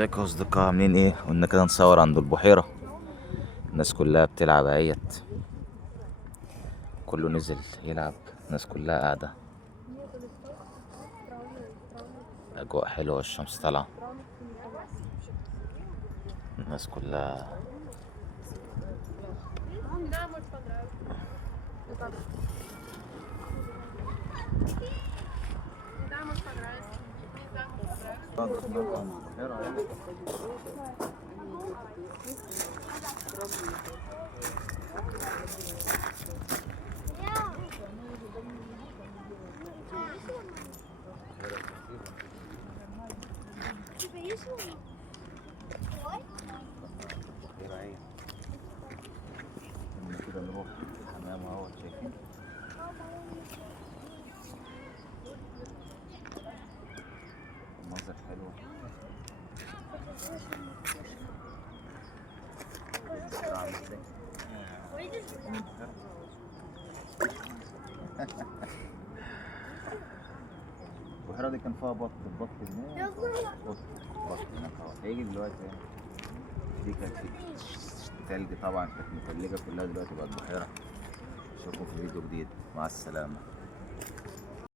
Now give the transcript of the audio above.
ازيكم يا اصدقاء، عاملين ايه؟ قلنا كده نصور عند البحيرة. الناس كلها بتلعب اهيت، كله نزل يلعب، الناس كلها قاعدة. اجواء حلوة، الشمس طالعة، الناس كلها. كده نروح الحمام اهو، شايفين المنظر حلو. البحيرة دي كان فيها بط هناك، بط هناك اهو، هيجي دلوقتي يعني. دي كانت تلج طبعا، كانت متلجة كلها، دلوقتي بقت بحيرة. اشوفكم في فيديو جديد، مع السلامة.